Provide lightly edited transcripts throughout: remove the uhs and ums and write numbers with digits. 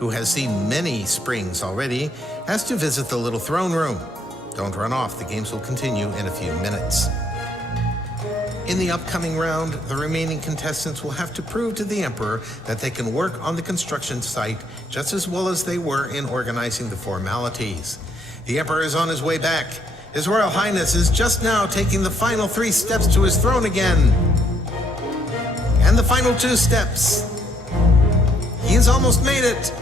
who has seen many springs already, has to visit the little throne room. Don't run off, the games will continue in a few minutes. In the upcoming round, the remaining contestants will have to prove to the Emperor that they can work on the construction site just as well as they were in organizing the formalities. The Emperor is on his way back. His Royal Highness is just now taking the final 3 steps to his throne again. And the final 2 steps. He has almost made it.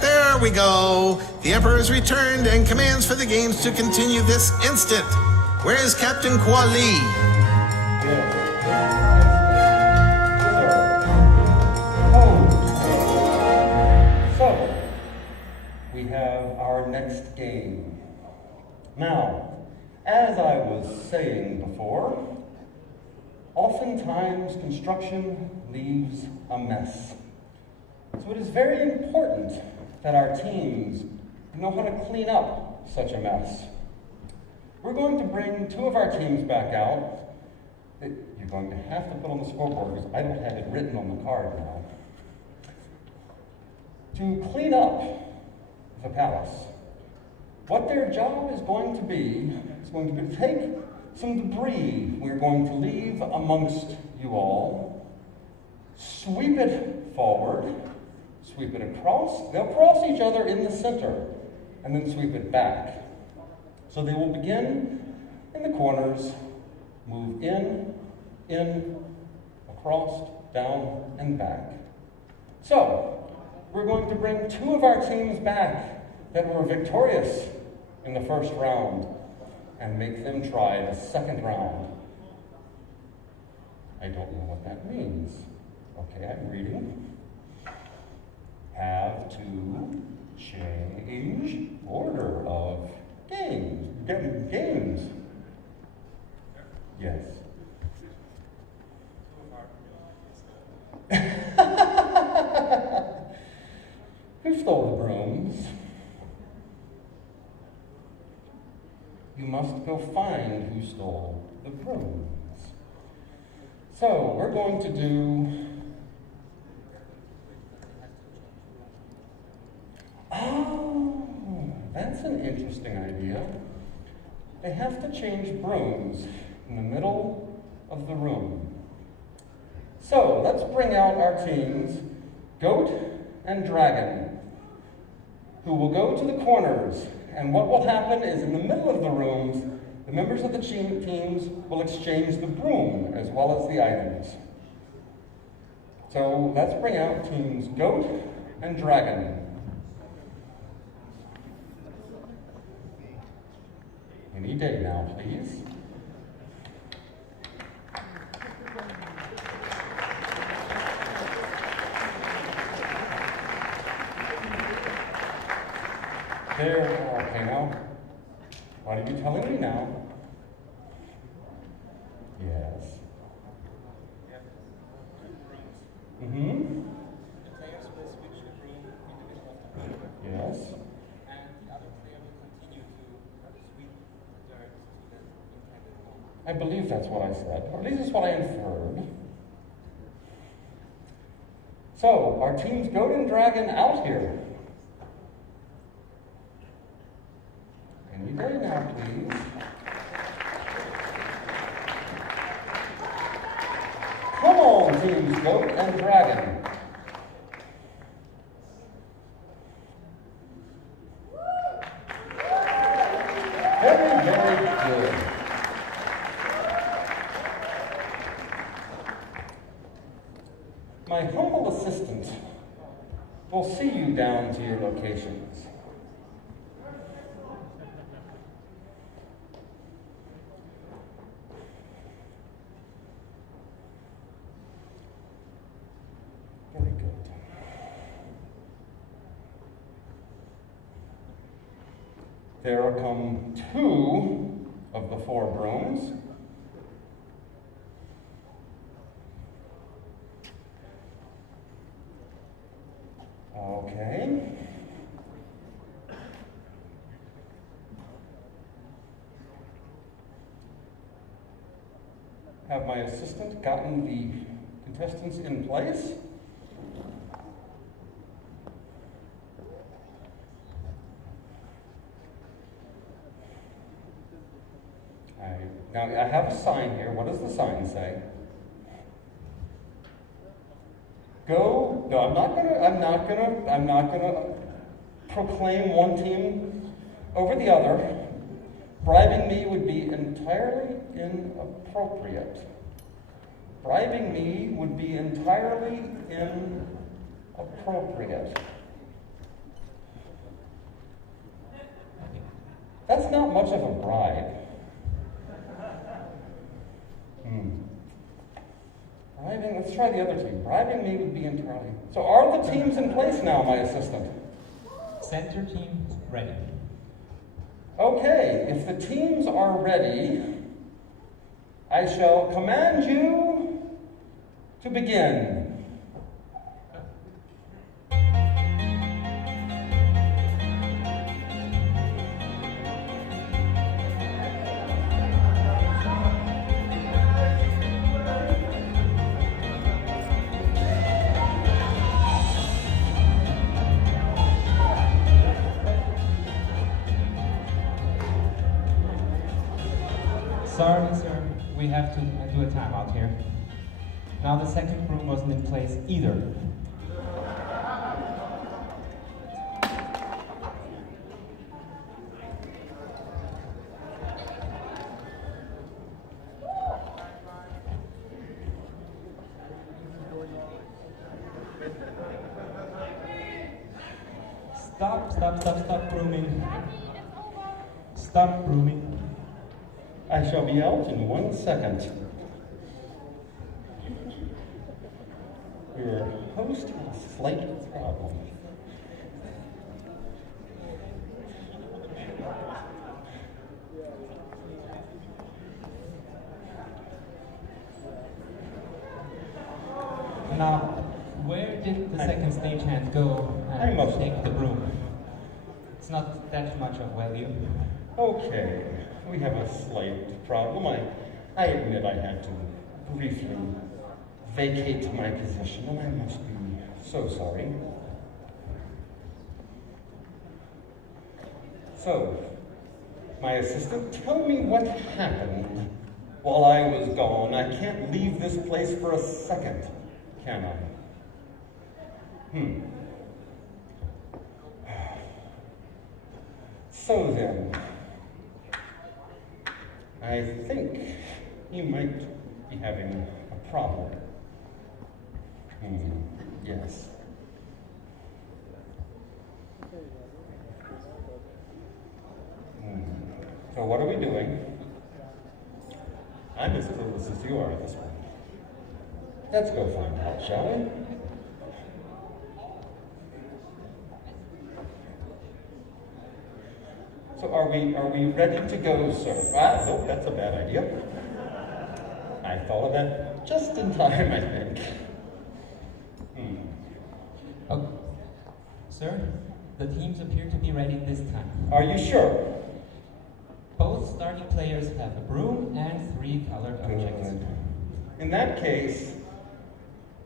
There we go. The Emperor has returned and commands for the games to continue this instant. Where is Captain Kuali? So, we have our next game. Now, as I was saying before, oftentimes construction leaves a mess. So it is very important that our teams know how to clean up such a mess. We're going to bring 2 of our teams back out. You're going to have to put on the scoreboard because I don't have it written on the card now. To clean up the palace. What their job is going to be to take some debris we're going to leave amongst you all, sweep it forward, sweep it across. They'll cross each other in the center and then sweep it back. So they will begin in the corners, move in, across, down, and back. So we're going to bring 2 of our teams back that were victorious in the first round and make them try the second round. I don't know what that means. Okay, I'm reading. Have to change order of games. Games. Yes. Who stole the brooms? You must go find who stole the brooms. So we're going to do... Oh, that's an interesting idea. They have to change brooms in the middle of the room. So let's bring out our teams, Goat and Dragon, who will go to the corners. And what will happen is in the middle of the rooms, the members of the teams will exchange the broom as well as the items. So let's bring out teams Goat and Dragon. Any day now, please. There, okay now. What are you telling me now? Yes. Mm-hmm. The players will switch the broom in the middle of the room. Yes. And the other player will continue to sweep dirt to the intended hole. I believe that's what I said, or at least it's what I inferred. So, our teams Goat and Dragon out here. Any day now, please. Come on, teams Goat and Dragon. Very, very good. My humble assistant will see you down to your locations. Very good. There come 2 of the 4 brooms. Okay. Have my assistant gotten the contestants in place? Now I have a sign here. What does the sign say? Go. No, I'm not gonna proclaim one team over the other. Bribing me would be entirely inappropriate. Bribing me would be entirely inappropriate. That's not much of a bribe. Bribing, let's try the other team. Bribing me would be entirely. So are the teams in place now, my assistant? Center team ready. Okay, if the teams are ready, I shall command you to begin. Sorry, sir. We have to do a timeout here. Now the second broom wasn't in place either. Stop brooming. Stop brooming. I shall be out in 1 second. Your host has a slight problem. Now, where did the second stagehand go and take the broom? It's not that much of value. Okay, we have a slight problem. I admit I had to briefly vacate my position, and I must be so sorry. So, my assistant, tell me what happened while I was gone. I can't leave this place for a second, can I? So then, I think you might be having a problem. Yes. So what are we doing? I'm as clueless as you are at this point. Let's go find out, shall we? So are we ready to go, sir? Nope, that's a bad idea. I thought of that just in time, I think. Oh, sir, the teams appear to be ready this time. Are you sure? Both starting players have a broom and 3 colored objects. Good. In that case,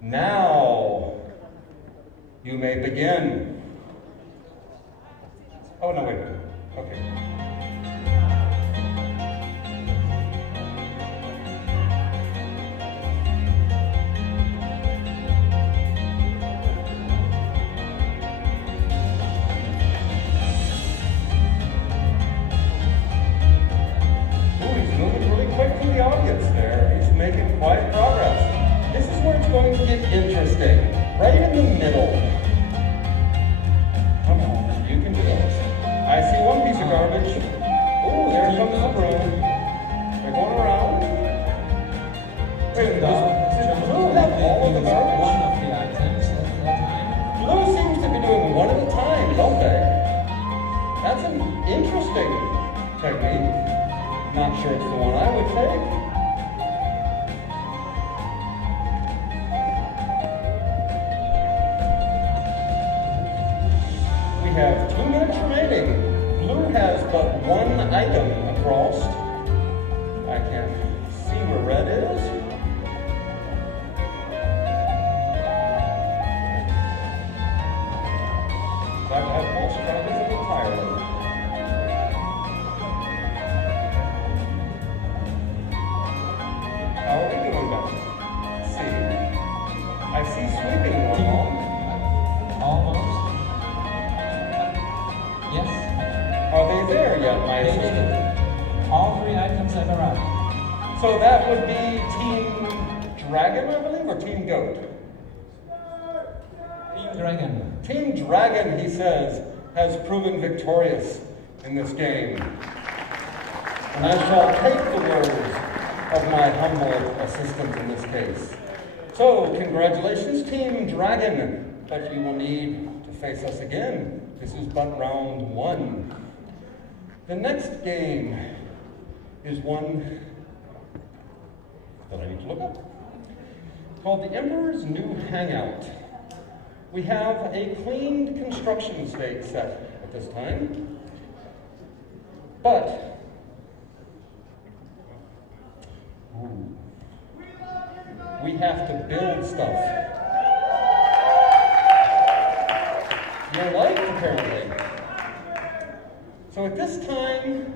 now you may begin. Oh, no, wait. Okay. The audience there. He's making quite progress. This is where it's going to get interesting. Right in the middle. Come on, you can do this. I see one piece of garbage. Oh, there comes the broom. They're going around. Wait a minute, does blue have all of the garbage? One of the items at a time. Blue seems to be doing one at a time, don't they? That's an interesting technique. Not sure it's the one I would take. We have 2 minutes remaining. Blue has but 1 item across. I can't see where red is. I've lost track of it entirely. there yet, my They assistant? did. All 3 items have arrived. So that would be Team Dragon, I believe, or Team Goat? Team Dragon. Team Dragon, he says, has proven victorious in this game. And I shall take the words of my humble assistant in this case. So, congratulations, Team Dragon, but you will need to face us again. This is but round 1. The next game is one that I need to look up, called the Emperor's New Hangout. We have a cleaned construction state set at this time, but we have to build stuff. You're right, apparently. So at this time,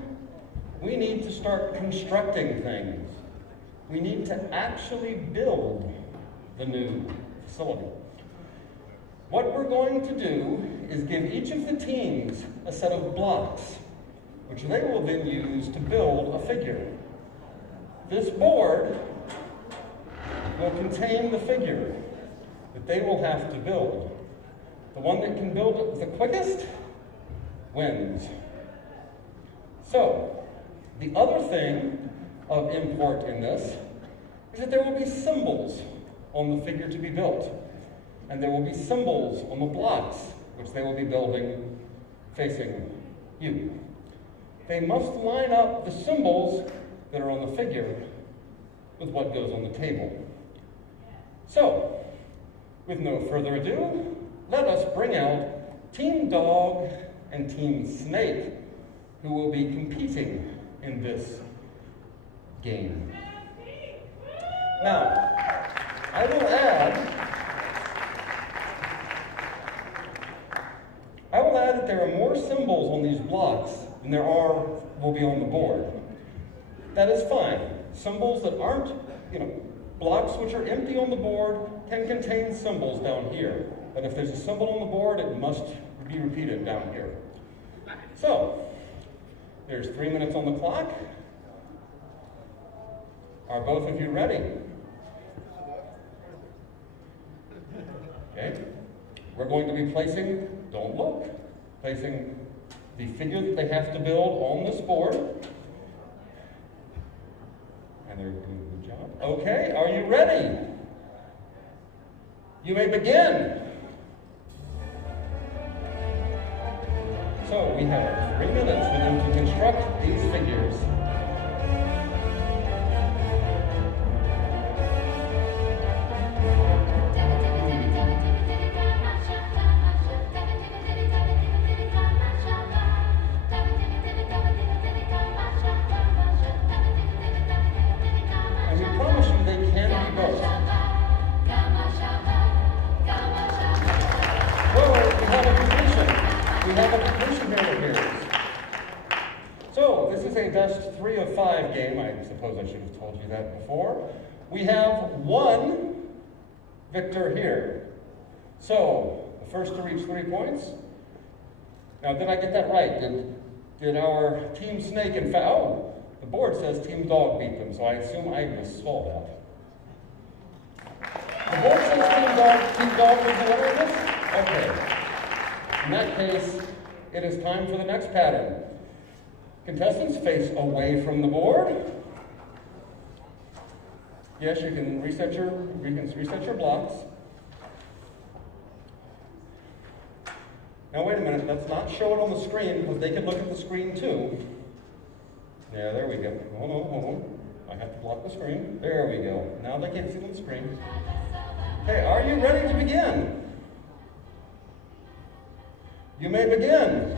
we need to start constructing things. We need to actually build the new facility. What we're going to do is give each of the teams a set of blocks, which they will then use to build a figure. This board will contain the figure that they will have to build. The one that can build it the quickest wins. So, the other thing of import in this is that there will be symbols on the figure to be built. And there will be symbols on the blocks, which they will be building facing you. They must line up the symbols that are on the figure with what goes on the table. So, with no further ado, let us bring out Team Dog and Team Snake, who will be competing in this game. Now, I will add that there are more symbols on these blocks than there will be on the board. That is fine. Symbols that aren't, blocks which are empty on the board can contain symbols down here. But if there's a symbol on the board, it must be repeated down here. So, there's 3 minutes on the clock. Are both of you ready? Okay. We're going to be placing, don't look, placing the figure that they have to build on this board. And they're doing a good job. Okay, are you ready? You may begin. So we have 3 minutes for them to construct these figures. And we promise you they can be both. Whoa, we have a completion. We have a completion here that appears. So, this is a best 3 of 5 game. I suppose I should have told you that before. We have 1 victor here. So, the first to reach 3 points. Now, did I get that right? Did our Team Snake and oh, the board says Team Dog beat them, so I assume I missaw that. The board says Team Dog was the winner of this? Okay. In that case, it is time for the next pattern. Contestants face away from the board. Yes, you can reset your blocks. Now wait a minute, let's not show it on the screen because they can look at the screen too. Yeah, there we go. Hold on. I have to block the screen. There we go. Now they can't see it on the screen. Okay, are you ready to begin? You may begin.